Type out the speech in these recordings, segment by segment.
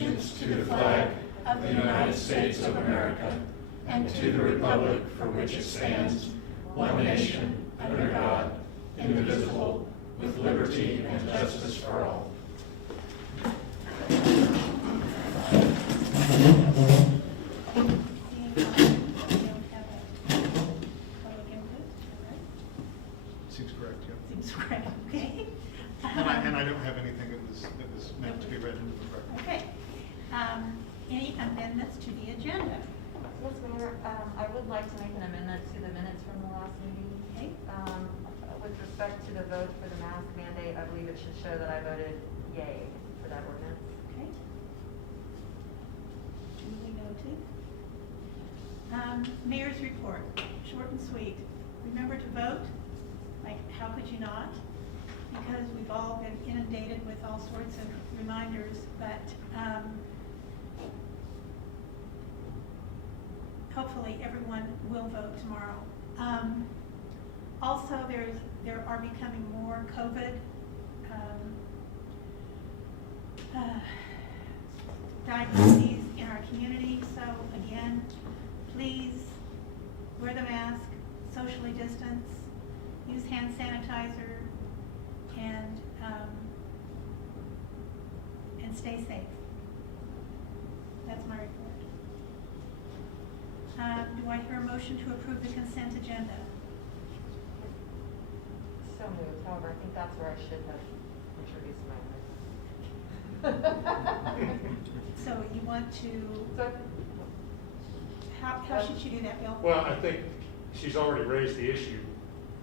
allegiance to the flag of the United States of America and to the republic for which it stands, one nation, under God, indivisible, with liberty and justice for all. Seems correct, yeah. Seems correct, okay. And I don't have anything that was meant to be read into the record. Okay. Any amendments to the agenda? Yes, Mayor, I would like to make an amendment to the minutes from the last meeting. Okay. With respect to the vote for the mask mandate, I believe it should show that I voted yay for that ordinance. Okay. Duly noted. Mayor's report, short and sweet. Remember to vote. Like, how could you not? Because we've all been inundated with all sorts of reminders, but hopefully everyone will vote tomorrow. Also, there are becoming more COVID diagnoses in our community. So again, please wear the mask, socially distance, use hand sanitizer, and stay safe. That's my report. Do I hear a motion to approve the consent agenda? So moved. However, I think that's where I should have introduced my list. So you want to, So, how should you do that, Bill? Well, I think she's already raised the issue.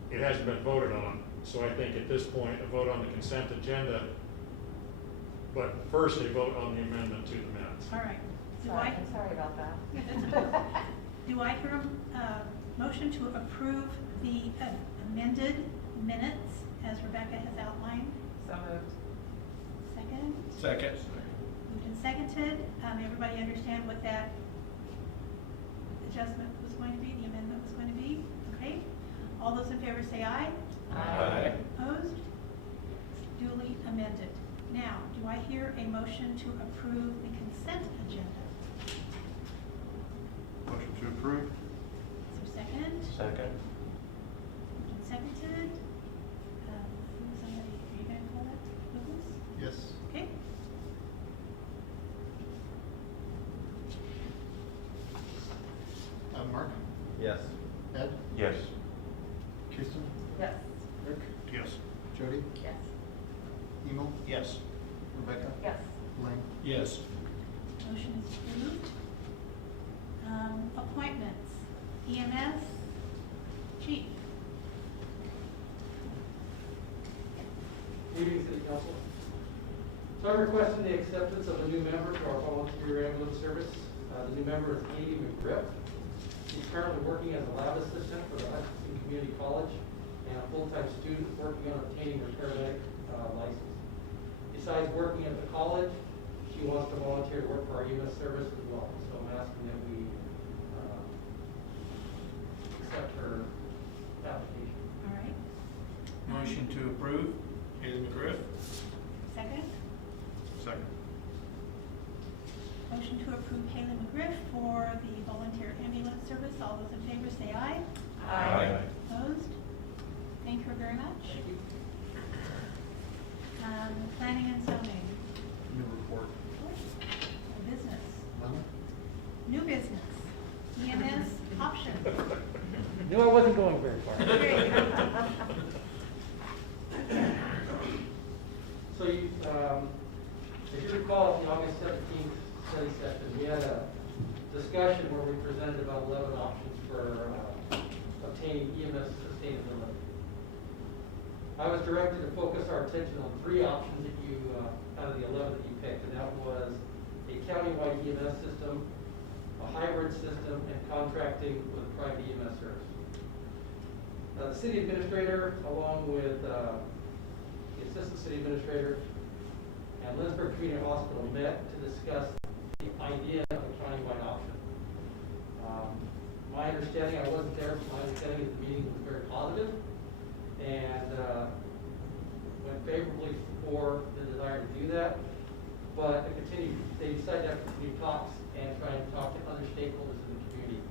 It hasn't been voted on. So I think at this point, a vote on the consent agenda, but first a vote on the amendment to the minutes. All right. I'm sorry about that. Yeah, that's okay. Do I hear a motion to approve the amended minutes as Rebecca has outlined? So moved. Second? Second. Moved and seconded. Everybody understand what that adjustment was going to be, the amendment was going to be? Okay. All those in favor say aye. Aye. Opposed? Duly amended. Now, do I hear a motion to approve the consent agenda? Motion to approve. Is there a second? Second. Moved and seconded. Somebody, are you going to call that witness? Yes. Okay. Mark? Yes. Ed? Yes. Kirsten? Yes. Rick? Yes. Jody? Yes. Emil? Yes. Rebecca? Yes. Blaine? Yes. Motion is approved. Appointments. EMS Chief. Evening, City Council. So I'm requesting the acceptance of a new member to our volunteer ambulance service. The new member is Katie McGriff. She's currently working as a lab assistant for the Hutchinson Community College and a full-time student working on obtaining her paramedic license. Besides working at the college, she wants to volunteer to work for our EMS service as well. So I'm asking that we accept her application. All right. Motion to approve. Haley McGriff. Second. Second. Motion to approve Haley McGriff for the volunteer ambulance service. All those in favor say aye. Aye. Opposed? Thank her very much. Thank you. Planning and zoning. New report. Business. None? New business. EMS option. Knew I wasn't going very far. Great. So you, if you recall, at the August 17th study session, we had a discussion where we presented about 11 options for obtaining EMS sustainability. I was directed to focus our attention on 3 options that you, out of the 11 that you picked, and that was a countywide EMS system, a hybrid system, and contracting with a private EMS service. The city administrator, along with the assistant city administrator and Lindsborg Community Hospital met to discuss the idea of a countywide option. My understanding, I wasn't there, but my understanding is the meeting was very positive and went favorably for the desire to do that. but they decided to have continued talks and try and talk to other stakeholders in the community.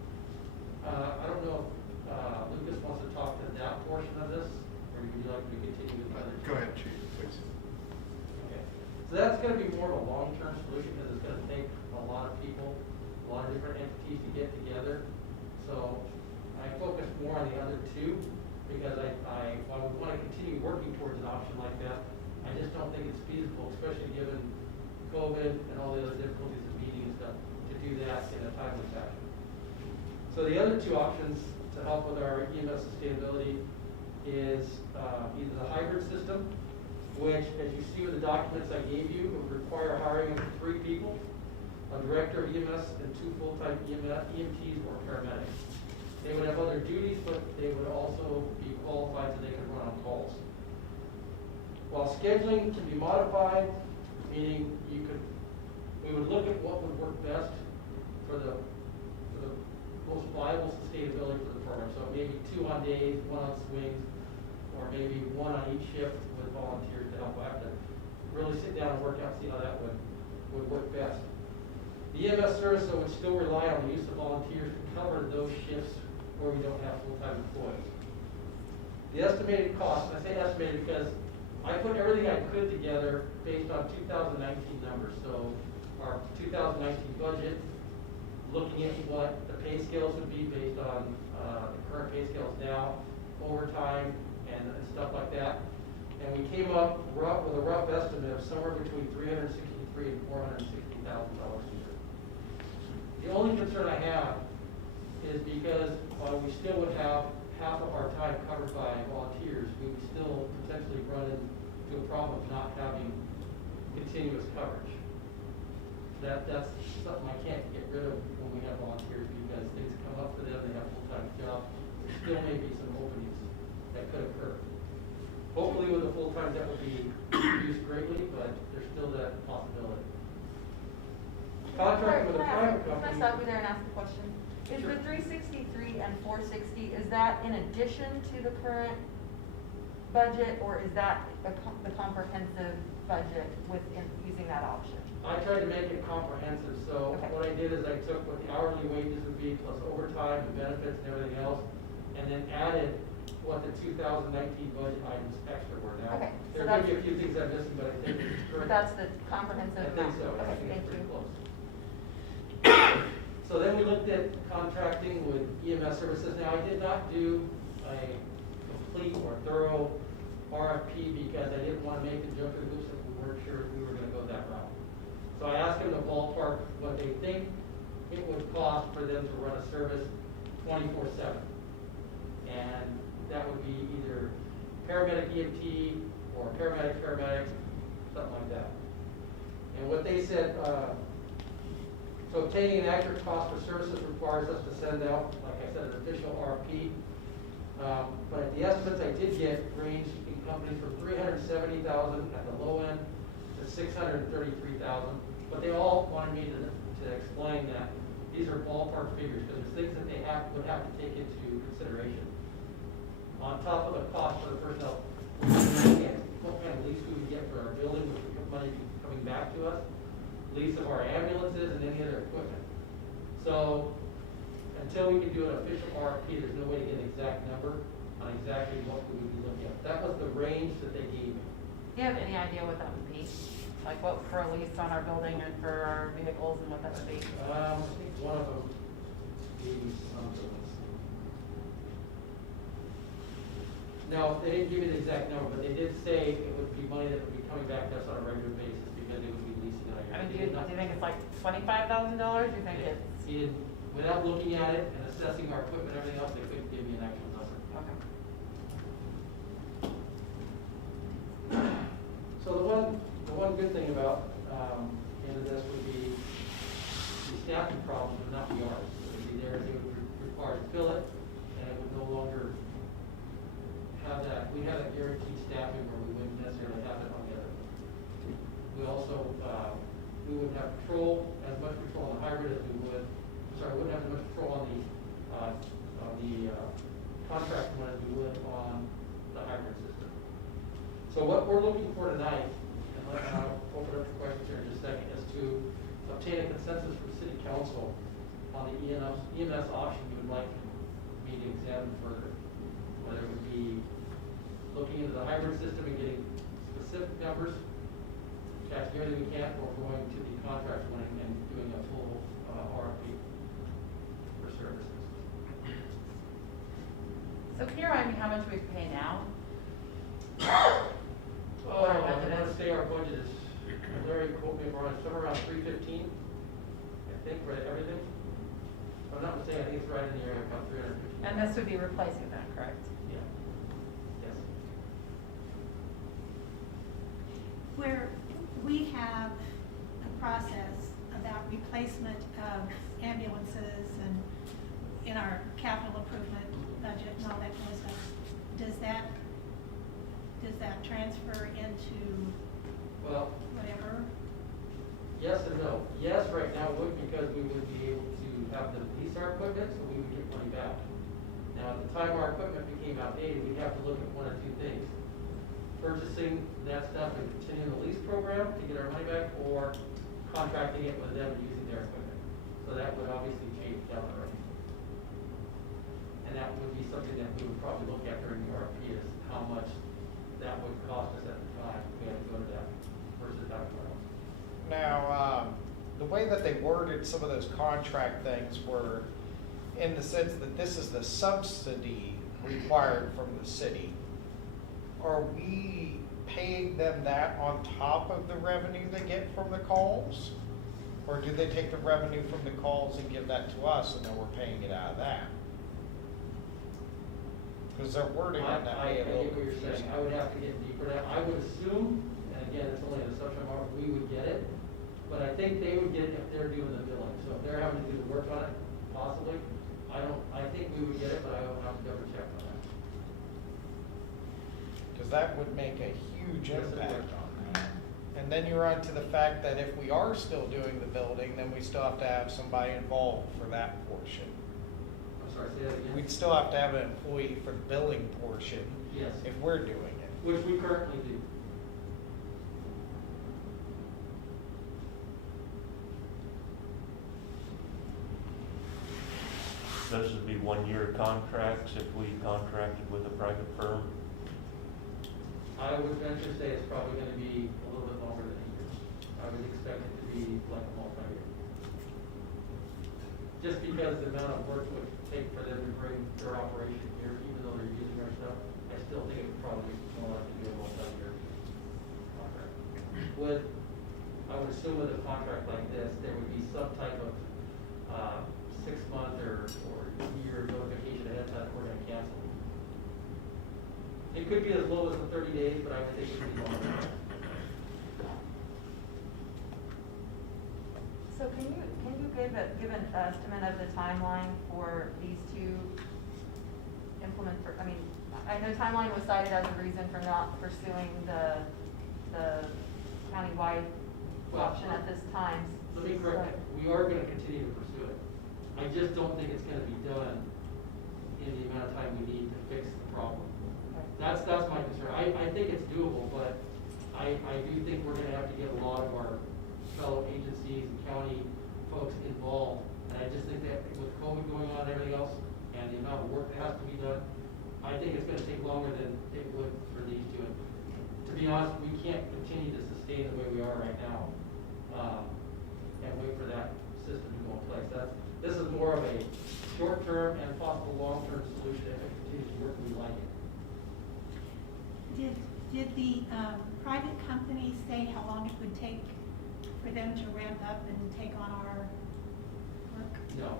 I don't know if Lucas wants to talk to that portion of this, or would you like me to continue with other? Go ahead, Chief, please. Okay. So that's gonna be more of a long-term solution, because it's gonna take a lot of people, a lot of different entities to get together. So I focus more on the other two, because while we wanna continue working towards an option like that, I just don't think it's feasible, especially given COVID and all the other difficulties of meeting and stuff, to do that in a timely fashion. So the other two options to help with our EMS sustainability is either the hybrid system, which, as you see with the documents I gave you, would require hiring of 3 people, a director of EMS and 2 full-time EMTs or paramedics. They would have other duties, but they would also be qualified so they could run on calls. While scheduling can be modified, meaning we would look at what would work best for the most viable sustainability for the program. So maybe 2 on days, 1 on swings, or maybe 1 on each shift with volunteers to help. I have to really sit down and work out, see how that would work best. The EMS service would still rely on the use of volunteers to cover those shifts where we don't have full-time employees. The estimated cost, I say estimated because I put everything I could together based on 2019 numbers. So our 2019 budget, looking at what the pay scales would be based on the current pay scales now, overtime and stuff like that. And we came up with a rough estimate of somewhere between $363,000 and $460,000 a year. The only concern I have is because while we still would have half of our time covered by volunteers, we would still potentially run into a problem of not having continuous coverage. That's something I can't get rid of when we have volunteers, because things come up for them, they have full-time jobs. There still may be some openings that could occur. Hopefully with a full-time that would be reduced greatly, but there's still that possibility. Contract with a private company. Can I stop you there and ask a question? Is Sure. the 363 and 460, is that in addition to the current budget, or is that the comprehensive budget within using that option? I tried to make it comprehensive, so Okay. what I did is I took what the hourly wages would be plus overtime and benefits and everything else, and then added what the 2019 budget items extra were. Now, Okay, so there may be a few things I'm missing, but I think it's But correct. that's the comprehensive I amount? think so, I Okay, think thank it's pretty you. close. So then we looked at contracting with EMS Services. Now, I did not do a complete or thorough RFP because I didn't want to make the jump through hoops if we weren't sure if we were going to go that route. So I asked them to ballpark what they think it would cost for them to run a service 24/7. And that would be either paramedic EMT or paramedic, something like that. And what they said, so obtaining an accurate cost for services requires us to send out, like I said, an official RFP. But the estimates I did get ranged in companies from $370,000 at the low end to $633,000. But they all wanted me to explain that these are ballpark figures, because there's things that they would have to take into consideration. On top of the cost for the personnel, what kind of lease we would get for our building, which would have money coming back to us, lease of our ambulances and any other equipment. So until we can do an official RFP, there's no way to get an exact number on exactly what we would be looking at. That was the range that they gave me. Do you have any idea what that would be? Like what for a lease on our building and for our vehicles and what that would be? I think one of them gave me something. No, they didn't give me the exact number, but they did say it would be money that would be coming back to us on a regular basis because they would be leasing it. I mean, do you think it's like $25,000? Do you think it's? Without looking at it and assessing our equipment and everything else, they couldn't give me an actual number. Okay. So the one good thing about this would be the staffing problems would not be ours. It would be theirs. They would require to fill it, and it would no longer have that. We have that guaranteed staffing where we wouldn't necessarily have it on the other. We also we wouldn't have as much control on the hybrid as we would. Sorry, we wouldn't have as much control on the contract one as we would on the hybrid system. So what we're looking for tonight, and I'll open up the questions here in just a second, is to obtain a consensus from city council on the EMS option you would like me to examine further. Whether it would be looking into the hybrid system and getting specific numbers, checking everything we can, or going to the contract one and doing a full RFP for services. So can you remind me how much we pay now? Oh, What our I budget want is? to say our budget is, Larry quote me around, somewhere around 315, I think, for everything. If I'm not mistaken, I think it's right in the area of about 315. And this would be replacing that, correct? Yeah. Yes. Where we have a process about replacement of ambulances and in our capital improvement budget and all that kind of stuff, does that transfer into Well, whatever? yes and no. Yes, right now would, because we would be able to have them lease our equipment, so we would get money back. Now, at the time our equipment became outdated, we'd have to look at one or two things. Purchasing that stuff and continuing the lease program to get our money back, or contracting it with them and using their equipment. So that would obviously change down the road. And that would be something that we would probably look at during the RFP, is how much that would cost us at the time if we had to go to that versus having our own. Now, the way that they worded some of those contract things were in the sense that this is the subsidy required from the city. Are we paying them that on top of the revenue they get from the calls? Or do they take the revenue from the calls and give that to us and then we're paying it out of that? Because their wording on that I may get a little what you're saying. confusing. I would have to get deeper down. I would assume, and again, it's only an assumption, Mark, we would get it. But I think they would get it if they're doing the billing. So if they're having to do the work on it, possibly, I think we would get it, but I don't have to double check on that. Because that would make a huge Yes, it would. impact on that. And then you're on to the fact that if we are still doing the building, then we still have to have somebody involved for that portion. I'm sorry, say that again? We'd still have to have an employee for the billing portion Yes, if we're doing it. which we currently do. Those would be 1-year contracts if we contracted with a private firm. I would venture to say it's probably gonna be a little bit longer than a year. I would expect it to be like a multi-year. Just because the amount of work it would take for them to bring their operation here, even though they're using our stuff, I still think it would probably be more likely to be a multi-year contract. I would assume with a contract like this, there would be some type of 6-month or year notification ahead of time that we're gonna cancel. It could be as low as the 30 days, but I would think it would be longer. So can you give an estimate of the timeline for these two I know timeline was cited as a reason for not pursuing the countywide option at this time. Let me correct that. We are gonna continue to pursue it. I just don't think it's gonna be done in the amount of time we need to fix the problem. That's my concern. I think it's doable, but I do think we're gonna have to get a lot of our fellow agencies and county folks involved. And I just think that with COVID going on and everything else, and the amount of work that has to be done, I think it's gonna take longer than it would for these two. And to be honest, we can't continue to sustain the way we are right now, and wait for that system to go in place. This is more of a short-term and possible long-term solution if it continues to work and we like it. Did the private company say how long it would take for them to ramp up and take on our work? No.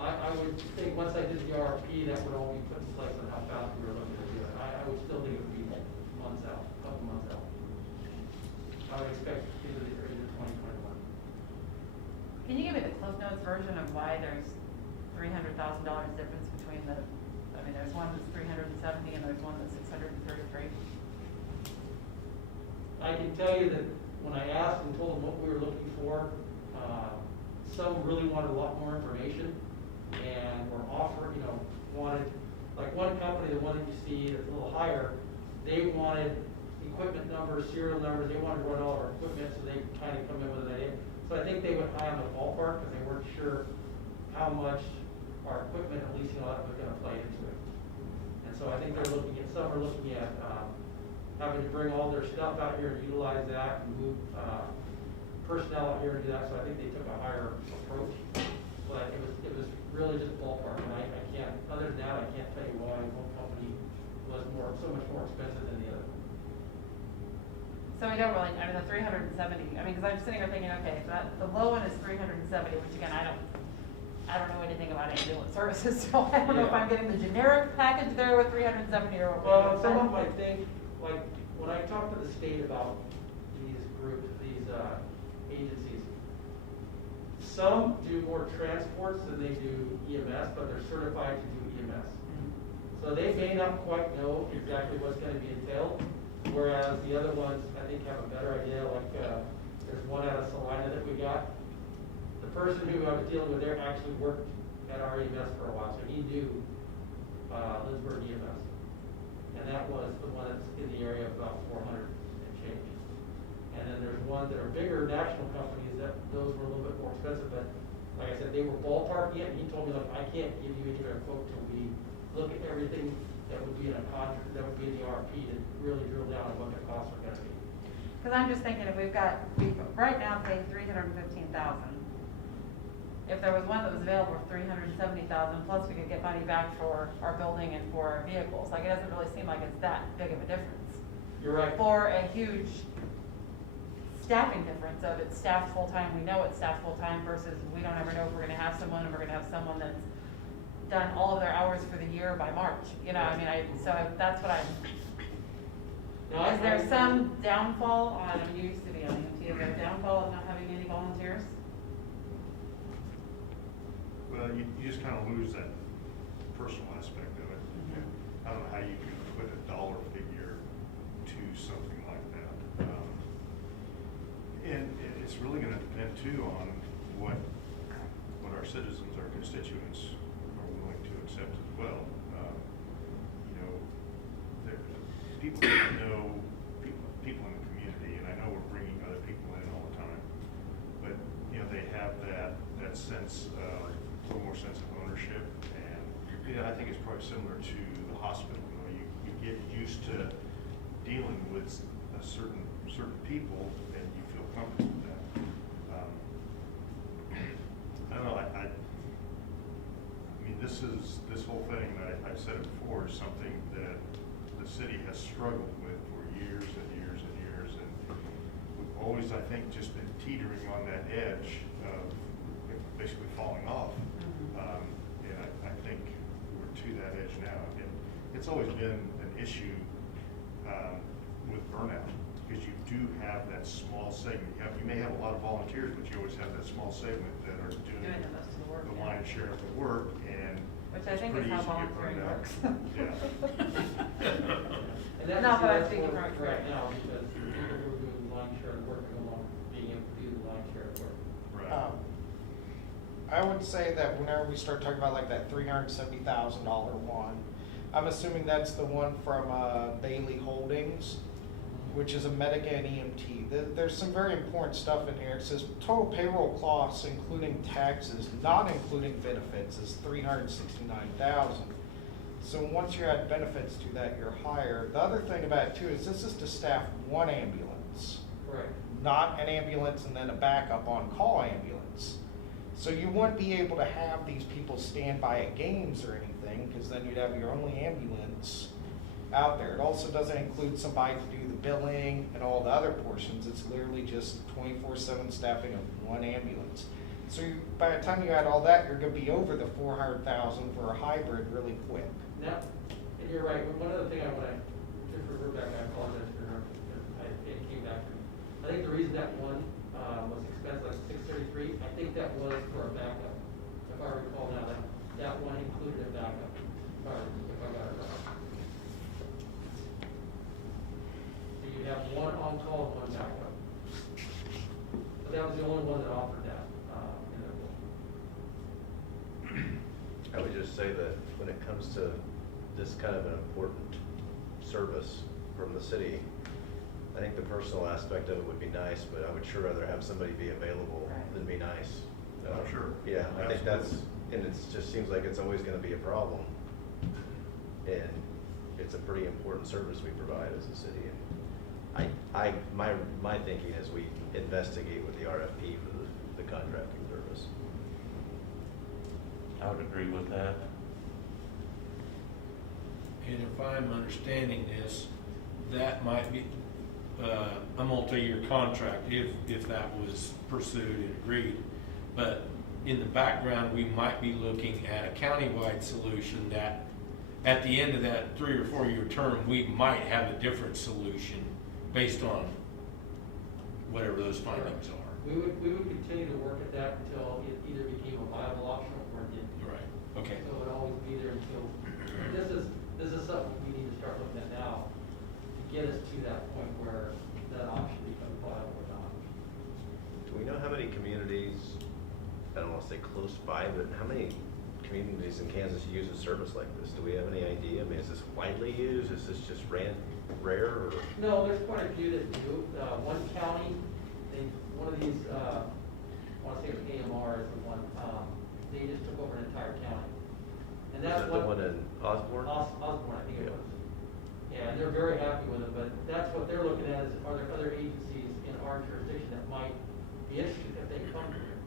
I would think once I did the RFP, that would all be put in place on how fast we were looking to do it. I would still think it would be months out, a couple months out. I would expect either 2021. Can you give me the Cliff Notes version of why there's $300,000 difference between there's one that's 370 and there's one that's 633? I can tell you that when I asked and told them what we were looking for, some really wanted a lot more information and were wanted, like one company, the one that you see that's a little higher, they wanted equipment numbers, serial numbers, they wanted to run all our equipment, so they kind of come in with an idea. So I think they went high on the ballpark, because they weren't sure how much our equipment and leasing all that was gonna play into it. And so I think they're looking at, some are looking at, having to bring all their stuff out here and utilize that and move, personnel out here to do that, so I think they took a higher approach. But it was really just ballpark, and I can't, other than that, I can't tell you why one company was so much more expensive than the other. So we don't really, I mean, the 370, I mean, because I'm sitting here thinking, okay, so that, the low one is 370, which again, I don't know anything about ambulance services, so I don't know if I'm getting the generic package there with 370 or what. Well, someone might think, like, when I talk to the state about these groups, these agencies, some do more transports than they do EMS, but they're certified to do EMS. So they may not quite know exactly what's going to be entailed, whereas the other ones, I think, have a better idea. Like, there's one out of Salina that we got. The person who I was dealing with there actually worked at our EMS for a while, so he knew Lindsborg EMS. And that was the one that's in the area of about 400 and change. And then there's ones that are bigger national companies that those were a little bit more expensive, but like I said, they were ballparking it, and he told me, like, I can't give you any better quote till we look at everything that would be in a contract, that would be in the RFP to really drill down on what the costs are gonna be. Because I'm just thinking, if we right now paid 315,000. If there was one that was available for 370,000, plus we could get money back for our building and for our vehicles, like, it doesn't really seem like it's that big of a difference. You're right. For a huge staffing difference of it's staffed full-time, we know it's staffed full-time versus we don't ever know if we're gonna have someone, and we're gonna have someone that's done all of their hours for the year by March, you know, I mean, that's what Now, is there some downfall on, you used to be on EMT, is there a downfall of not having any volunteers? Well, you just kind of lose that personal aspect of it. I don't know how you can put a dollar figure to something like that. And it's really going to depend too on what our citizens, our constituents are willing to accept as well. You know, people know people in the community, and I know we're bringing other people in all the time, but you know, they have that sense of a little more sense of ownership, and you know, I think it's probably similar to the hospital. You know, you get used to dealing with a certain people, and you feel comfortable with that. I don't know. I mean, this whole thing. I've said it before, is something that the city has struggled with for years and years and years, and we've always, I think, just been teetering on that edge of basically falling off. And I think we're to that edge now. And it's always been an issue with burnout, because you do have that small segment. You may have a lot of volunteers, but you always have that small segment that are doing the most of the work, the lion's share of the work, and which I think is how volunteering works. Yeah. And that's, No, but I that's think what you're we're right. right now, because the people who are doing the line share of work are no longer being able to do the line share of work. Right. I would say that whenever we start talking about like that $370,000 one, I'm assuming that's the one from Bailey Holdings, which is a Medica and EMT. There's some very important stuff in here. It says total payroll costs, including taxes, not including benefits, is $369,000. So once you add benefits to that, you're higher. The other thing about it too is this is to staff one ambulance, Correct. not an ambulance and then a backup on-call ambulance. So you wouldn't be able to have these people stand by at games or anything, because then you'd have your only ambulance out there. It also doesn't include somebody to do the billing and all the other portions. It's literally just 24/7 staffing of one ambulance. So by the time you add all that, you're going to be over the $400,000 for a hybrid really quick. Now, and you're right, one other thing I want to just revert back, I apologize for interrupting, it came back to me. I think the reason that one was expensive, like $633, I think that was for a backup. If I recall now, that one included a backup, if I got it right. So you have one on-call and one backup. But that was the only one that offered that in their book. I would just say that when it comes to this kind of an important service from the city, I think the personal aspect of it would be nice, but I would sure rather have somebody be available Right. than be nice. Sure. Yeah, I think that's, Absolutely. and it's just seems like it's always gonna be a problem. And it's a pretty important service we provide as a city. And my thinking is we investigate with the RFP for the contracting service. I would agree with that. And if I'm understanding this, that might be a multi-year contract if that was pursued and agreed. But in the background, we might be looking at a countywide solution that at the end of that 3 or 4 year term, we might have a different solution based on whatever those findings are. We would continue to work at that until it either became a viable option or it didn't. Right, okay. So it would always be there until, this is something we need to start looking at now to get us to that point where that option becomes viable or not. Do we know how many communities, I don't want to say close by, but how many communities in Kansas use a service like this? Do we have any idea? I mean, is this widely used? Is this just rare? Or? No, there's quite a few that do. One county, one of these, I want to say it was AMR is the one, they just took over an entire county. And that's Is that the one in Osborne? Osborne, I think it Yeah. was. Yeah, and they're very happy with it, but that's what they're looking at is, are there other agencies in our jurisdiction that might be interested if they come here?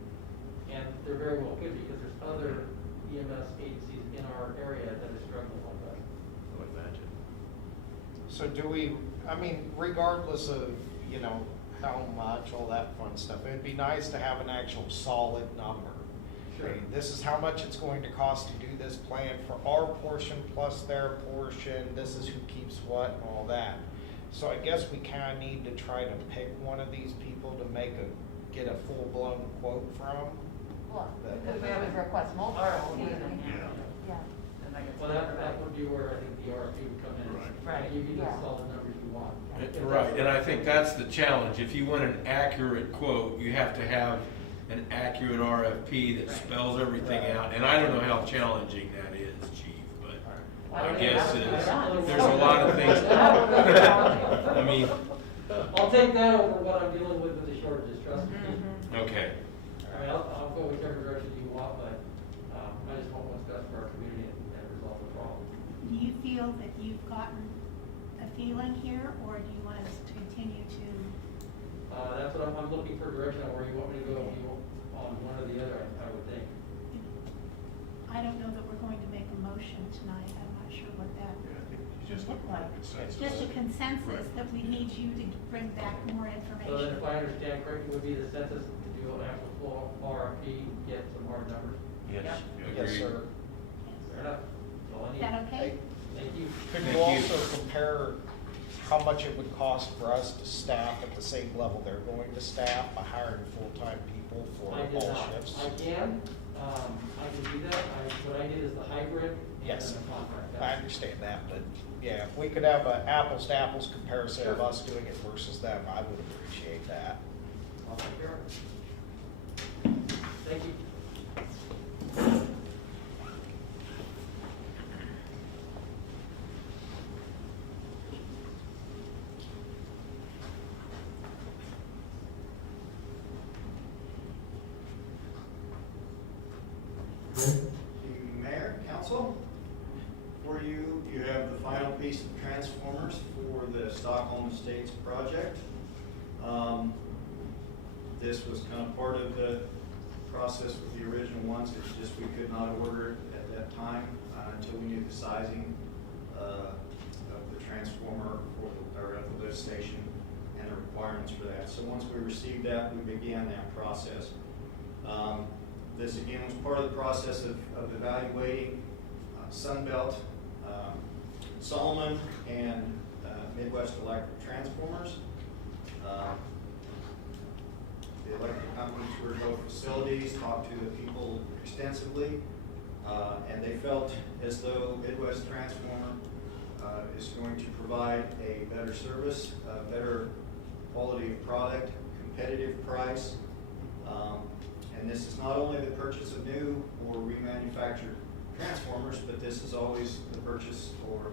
And there very well could, because there's other EMS agencies in our area that are struggling like that. I would imagine. So do we, I mean, regardless of, you know, how much, all that fun stuff, it'd be nice to have an actual solid number. Sure. Okay, this is how much it's going to cost to do this plan for our portion plus their portion, this is who keeps what and all that. So I guess we kinda need to try to pick one of these people to get a full-blown quote from. Well, because we always request multiple. Yeah. And I guess Well, that would be where I think the RFP would come in. Right. You get the Yeah. solid numbers you want. If that's- Right, and I think that's the challenge. If you want an accurate quote, you have to have an accurate RFP that spells everything Right. out. And I don't know how challenging that is, chief, but Well, I I guess think it's, that's- there's a lot of things. I mean, I'll take that over what I'm dealing with the shortages, trust me. okay. I mean, I'll go whichever direction you want, but, I just want what's best for our community and resolve the problem. Do you feel that you've gotten a feeling here, or do you want us to continue to? That's what I'm looking for direction on where you want me to go, if you want on one or the other, I would think. I don't know that we're going to make a motion tonight, I'm not sure what that, Yeah, I think you just look Like, for consensus. just a consensus Right. that we need you to bring back more So then information. if I understand correctly, would be the census to do an actual full RFP, get some hard numbers. Yes. Yes, sir. Fair enough. That's all I Is need. that okay? Thank you. Could Thank you you. also compare how much it would cost for us to staff at the same level they're going to staff by hiring full-time people for I did all not. shifts? I can do that. What I did is the hybrid and Yes. then the contract. I understand that, but yeah, if we could have an apples to apples comparison of us doing it versus them, I would appreciate that. I'll take care of it. Thank you. Mayor, council, for you, you have the final piece of transformers for the Stockholm Estates project. This was kind of part of the process with the original ones, it's just we could not order it at that time until we knew the sizing of the transformer or of the lift station and the requirements for that. So once we received that, we began that process. This again was part of the process of evaluating Sunbelt, Salomon, and Midwest Electric transformers. The electric companies were at both facilities, talked to the people extensively, and they felt as though Midwest Transformer is going to provide a better service, better quality of product, competitive price. And this is not only the purchase of new or remanufactured transformers, but this is always the purchase or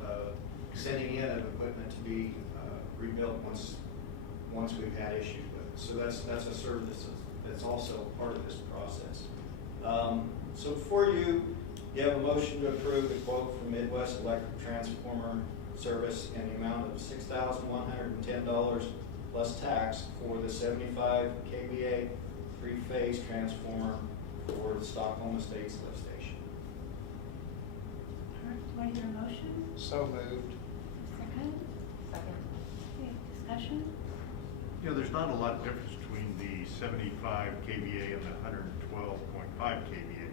sending in of equipment to be rebuilt once once we've had issues with it. So that's a service that's also part of this process. So before you have a motion to approve the quote from Midwest Electric Transformer Service in the amount of $6,110 plus tax for the 75 kVA three-phase transformer for the Stockholm Estates lift station. All right, do I hear a motion? So moved. Second? Second. Okay, discussion? You know, there's not a lot of difference between the 75 kVA and the 112.5 kVA.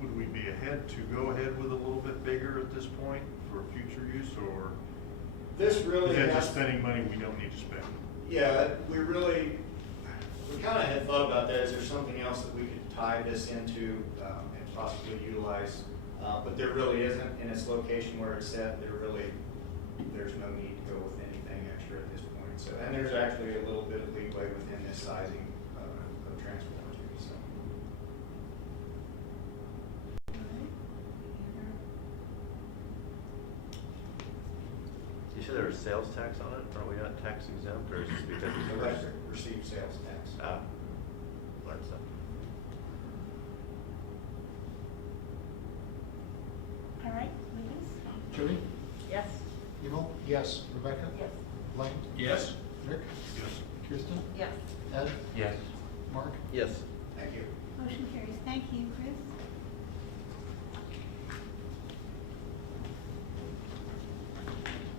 Would we be ahead to go ahead with a little bit bigger at this point for future use, or This really is that has- just spending money we don't need to spend? Yeah, we kind of had thought about that. Is there something else that we could tie this into and possibly utilize? But there really isn't. In its location where it's set, there's no need to go with anything extra at this point. So, and there's actually a little bit of leeway within this sizing of transformer too. So, All right. You said there was sales tax on it? Are we not tax exempt, or is this because it's so that's received sales tax. Learned something. All right, Lucas? Judy? Yes. Evil? Yes. Rebecca? Yes. Blaine? Yes. Rick? Yes. Kirsten? Yes. Ed? Yes. Mark? Yes. Thank you. Motion carries. Thank you, Chris.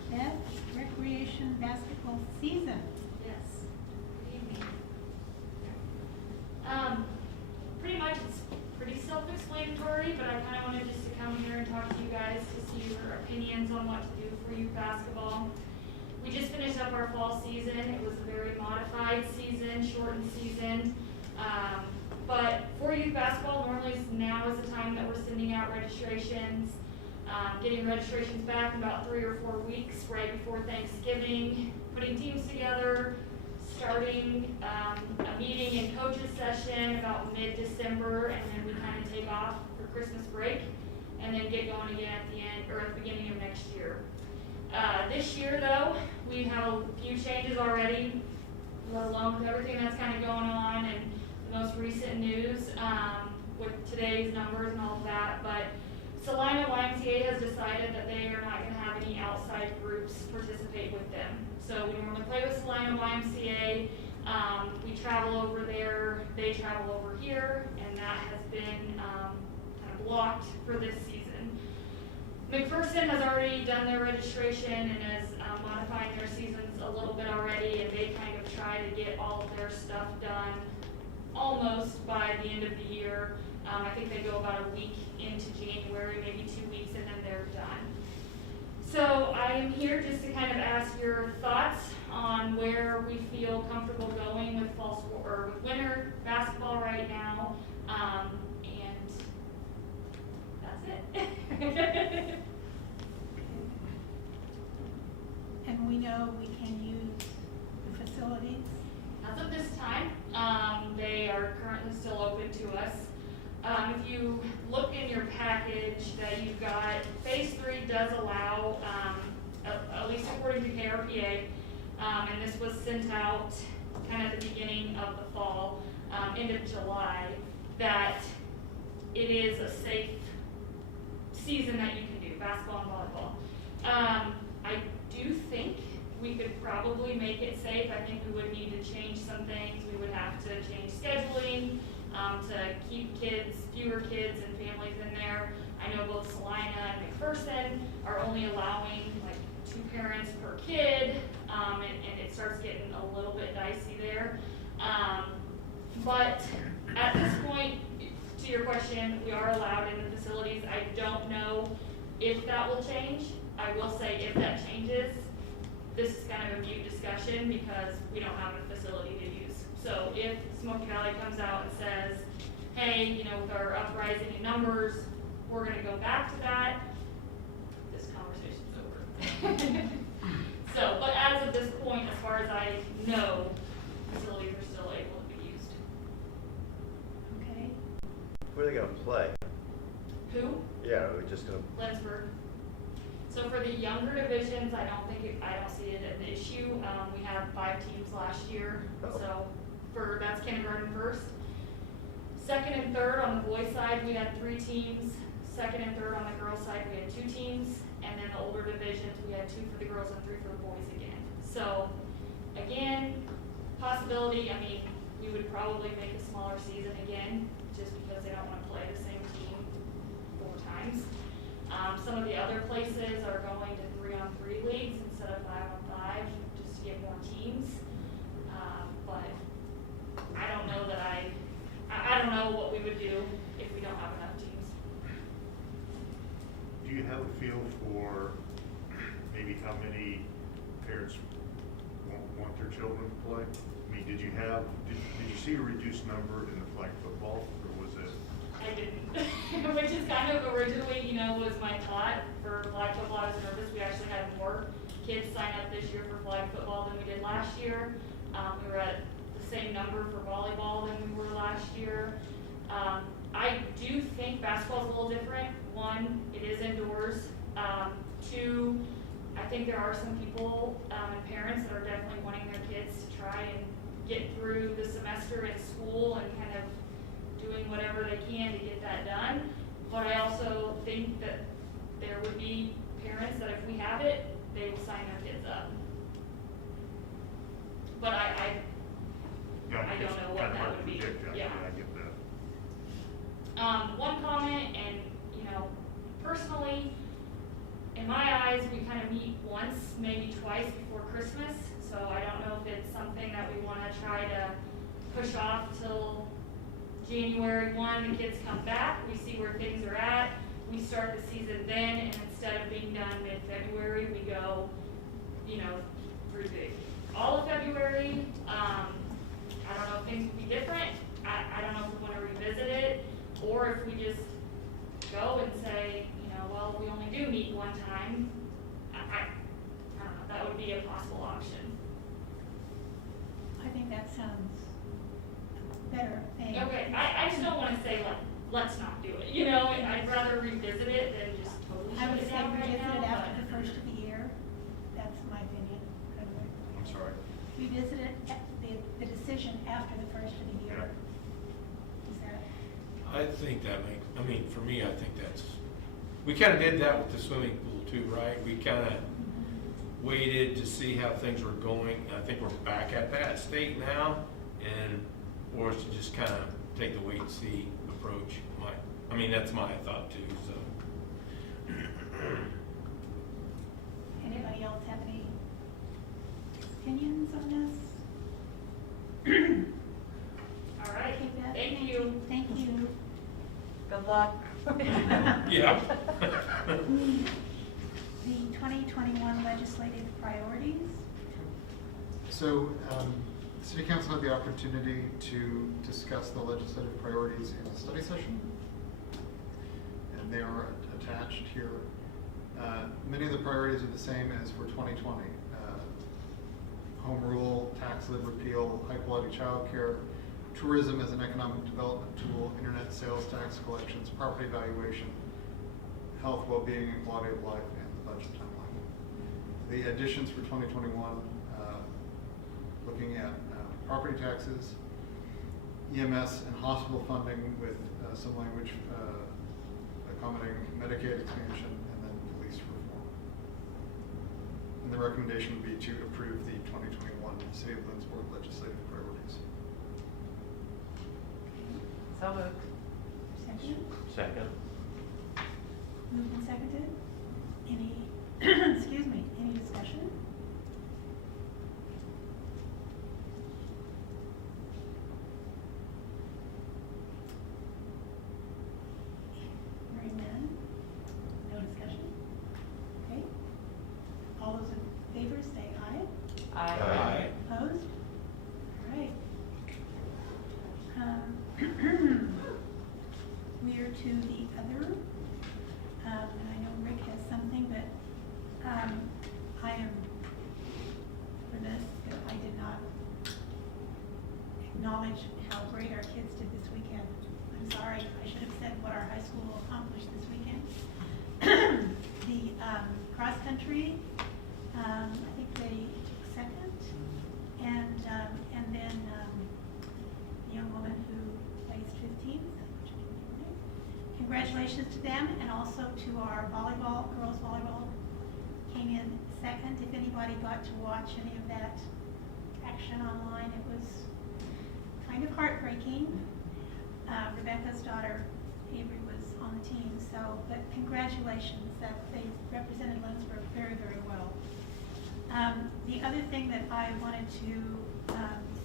Beth, recreation basketball season. Yes. Good evening. Pretty much it's pretty self-explanatory, but I kind of wanted just to come here and talk to you guys to see your opinions on what to do for youth basketball. We just finished up our fall season. It was a very modified season, shortened season. But for youth basketball, normally now is the time that we're sending out registrations. Getting registrations back in about 3 or 4 weeks, right before Thanksgiving, putting teams together, starting a meeting and coaches session about mid-December, and then we kind of take off for Christmas break, and then get going again at the end or at the beginning of next year. This year, though, we have a few changes already, let alone with everything that's kind of going on and the most recent news with today's numbers and all of that, but Salina YMCA has decided that they are not going to have any outside groups participate with them. So we normally play with Salina YMCA. We travel over there, they travel over here, and that has been kind of blocked for this season. McPherson has already done their registration and is modifying their seasons a little bit already, and they kind of try to get all of their stuff done almost by the end of the year. I think they go about a week into January, maybe 2 weeks, and then they're done. So I am here just to kind of ask your thoughts on where we feel comfortable going with fall sport or with winter basketball right now, and that's it. And we know we can use the facilities. As of this time, they are currently still open to us. If you look in your package that you've got, Phase 3 does allow, at least according to KRPA, and this was sent out kind of at the beginning of the fall, end of July, that it is a safe season that you can do, basketball and volleyball. I do think we could probably make it safe. I think we would need to change some things. We would have to change scheduling to keep fewer kids and families in there. I know both Salina and McPherson are only allowing like 2 parents per kid, and it starts getting a little bit dicey there. But at this point, to your question, we are allowed in the facilities. I don't know if that will change. I will say if that changes, this is kind of a mute discussion because we don't have a facility to use. So if Smoky Valley comes out and says, hey, with our uprising in numbers, we're gonna go back to that, this conversation's over. So, but as of this point, as far as I know, facilities are still able to be used. Okay. Where are they gonna play? Who? Yeah, are we just gonna, Lindsborg. So for the younger divisions, I don't see it as an issue. We had 5 teams last year, so that's kindergarten first. Second and third on the boys side, we had 3 teams. Second and third on the girls side, we had 2 teams. And then the older divisions, we had 2 for the girls and 3 for the boys again. So again, possibility, I mean, we would probably make a smaller season again, just because they don't want to play the same team 4 times. Some of the other places are going to 3-on-3 leagues instead of 5-on-5, just to get more teams. But I don't know that I don't know what we would do if we don't have enough teams. Do you have a feel for maybe how many parents want their children to play? I mean, did you see a reduced number in the flag football, or was it? I didn't, which is kind of originally, was my thought for flag football. I was nervous. We actually had more kids sign up this year for flag football than we did last year. We were at the same number for volleyball than we were last year. I do think basketball is a little different. 1, it is indoors. 2, I think there are some people and parents that are definitely wanting their kids to try and get through the semester in school and kind of doing whatever they can to get that done. But I also think that there would be parents that if we have it, they will sign their kids up. But I don't know what that would be. Yeah. I get that. One comment, and personally, in my eyes, we kind of meet once, maybe twice before Christmas. So I don't know if it's something that we want to try to push off till January 1. The kids come back, we see where things are at. We start the season then, and instead of being done mid-February, we go, through all of February. I don't know if things would be different. I don't know if we want to revisit it, or if we just go and say, well, we only do meet 1 time. I don't know. That would be a possible option. I think that sounds better. Okay, I just don't want to say let's not do it. I'd rather revisit it than just totally I shut would it say down right revisit now. it after but- the first of the year. That's my opinion. I'm sorry. Revisit it, the decision after the first of the year. Is that? I think for me, I think we kind of did that with the swimming pool too, right? We kind of waited to see how things were going. I think we're back at that state now, and for us to just kind of take the wait and see approach. That's my thought too, so. Anybody else have any opinions on this? All right. Okay, Beth, Thank you. Thank you. Good luck. Yeah. The 2021 legislative priorities. So, the City Council had the opportunity to discuss the legislative priorities in a study session, and they are attached here. Many of the priorities are the same as for 2020. Home rule, tax lid repeal, high quality childcare, tourism as an economic development tool, internet sales tax collections, property valuation, health, well-being, and quality of life, and the budget timeline. The additions for 2021, looking at property taxes, EMS and hospital funding with some language accommodating Medicaid expansion, and then police reform. And the recommendation would be to approve the 2021 City of Lindsborg legislative priorities. So moved. Second? Second. Moved and seconded. Any, excuse me, any discussion? Hearing none. No discussion? Okay. All those in favor say aye. Aye. Opposed? All right. We are to the other, and I know Rick has something, but I am remiss that I did not acknowledge how great our kids did this weekend. I'm sorry, I should have said what our high school accomplished this weekend. the cross-country, I think they took second. And then the young woman who placed 15th. Congratulations to them, and also to our volleyball, girls volleyball came in second. If anybody got to watch any of that action online, it was kind of heartbreaking. Rebecca's daughter, Avery, was on the team, so, but congratulations that they represented Lindsborg very, very well. The other thing that I wanted to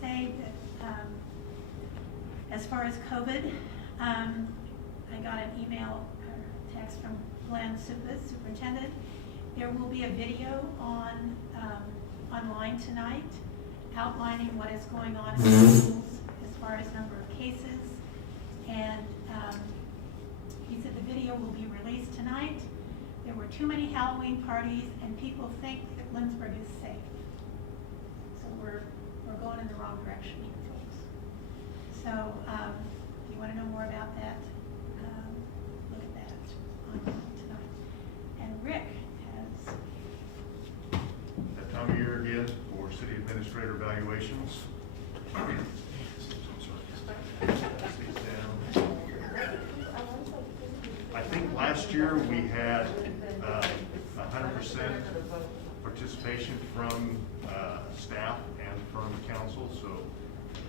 say that as far as COVID, I got an email or text from Glenn Supis, superintendent. There will be a video on online tonight outlining what is going on in the schools as far as number of cases. And he said the video will be released tonight. There were too many Halloween parties and people think that Lindsborg is safe. So we're going in the wrong direction, folks. So if you want to know more about that, look at that online tonight. And Rick has... That time of year again for city administrator evaluations. I think last year we had 100% participation from staff and from council, so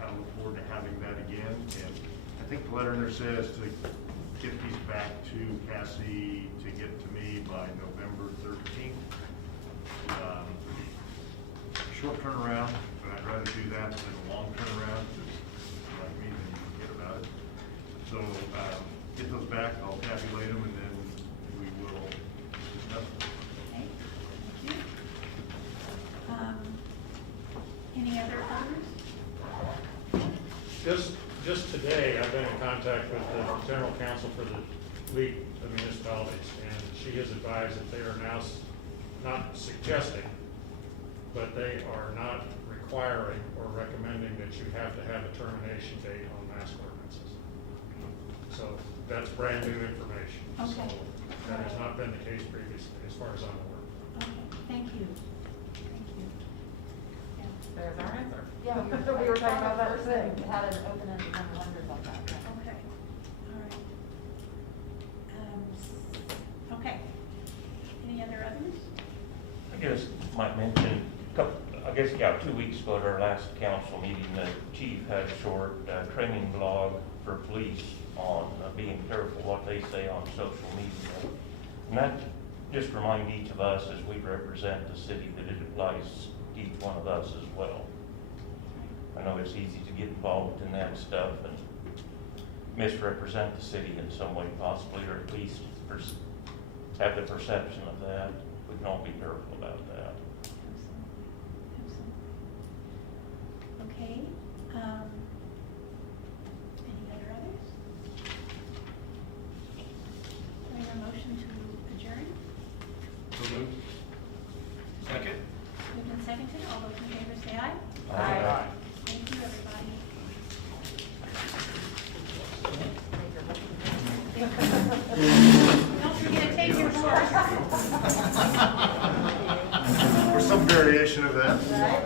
I look forward to having that again. And I think the letter in there says to get these back to Cassie to get to me by November 13th. Short turnaround, but I'd rather do that than a long turnaround, because like me, then you forget about it. So get those back, I'll tabulate them, and then we will discuss them. Okay, thank you. Any other others? Just today, I've been in contact with the general counsel for the League of Municipalities, and she has advised that they are now not suggesting, but they are not requiring or recommending that you have to have a termination date on mask ordinances. So that's brand new information. Okay. So that has not been the case previously, as far as I'm aware. Okay, thank you. Thank you. Yeah. There's our answer. Yeah, We were talking about that first today. and had an open-ended wonders about that. Okay, all right. Okay. Any other others? I guess might mention, I guess, 2 weeks ago at our last council meeting, the chief had a short training blog for police on being careful what they say on social media. And that just remind each of us as we represent the city that it applies to each one of us as well. I know it's easy to get involved in that stuff and misrepresent the city in some way possibly, or at least have the perception of that. We can all be careful about that. Absolutely. Okay. Any other others? Do I hear a motion to adjourn? So moved. Second? Moved and seconded. All those in favor say aye. Aye. Thank you, everybody. Don't forget to take your horse. Or some variation of that. Right?